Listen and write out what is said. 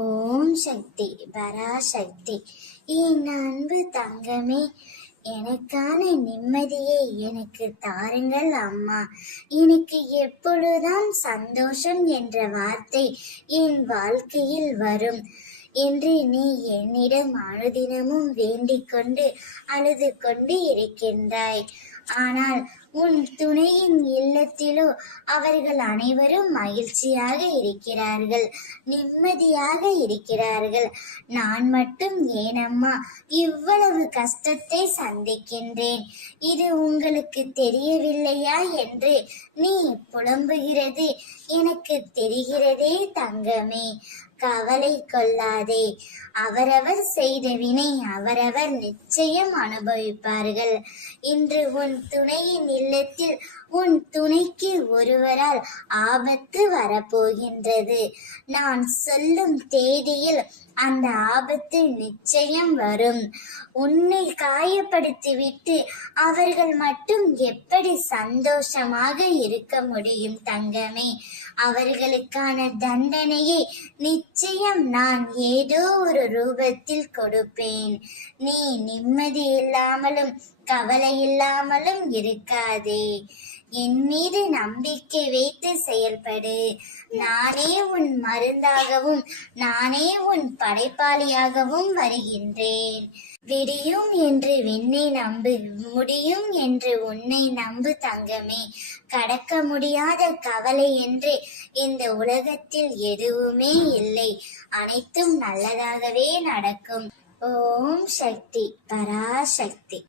ஓம் சக்தி பராசக்தி. என் அன்பு தங்கமே, எனக்கான நிம்மதியை எனக்கு தாருங்கள் அம்மா. எனக்கு எப்பொழுதுதான் சந்தோஷம் என்ற வார்த்தை என் வாழ்க்கையில் வரும் என்று நீ என்னிடம் அனுதினமும் வேண்டிக் கொண்டு அழுது கொண்டு இருக்கின்றாய். ஆனால் உன் துணையின் இல்லத்திலோ அவர்கள் அனைவரும் மகிழ்ச்சியாக இருக்கிறார்கள், நிம்மதியாக இருக்கிறார்கள். நான் மட்டும் ஏனம்மா இவ்வளவு கஷ்டத்தை சந்திக்கின்றேன், இது உங்களுக்கு தெரியவில்லையா என்று நீ புலம்புகிறது எனக்கு தெரிகிறதே தங்கமே. கவலை கொள்ளாதே, அவரவர் செய்த வினை அவரவர் நிச்சயம் அனுபவிப்பார்கள். இன்று உன் துணையின் இல்லத்தில் உன் துணைக்கு ஒருவரால் ஆபத்து வரப்போகின்றது. நான் சொல்லும் தேதியில் அந்த ஆபத்து நிச்சயம் வரும். உன்னை காயப்படுத்திவிட்டு அவர்கள் மட்டும் எப்படி சந்தோஷமாக இருக்க முடியும் தங்கமே? அவர்களுக்கான தண்டனையை நிச்சயம் நான் ஏதோ ஒரு ரூபத்தில் கொடுப்பேன். நீ நிம்மதி இல்லாமலும் கவலை இல்லாமலும் இருக்காதே. என் மீது நம்பிக்கை வைத்து செயல்படு. நானே உன் மருந்தாகவும் நானே உன் படைப்பாளியாகவும் வருகின்றேன். விடியும் என்று விண்ணை நம்பு, முடியும் என்று உன்னை நம்பு தங்கமே. கடக்க முடியாத கவலை என்று இந்த உலகத்தில் எதுவுமே இல்லை. அனைத்தும் நல்லதாகவே நடக்கும். ஓம் சக்தி பராசக்தி.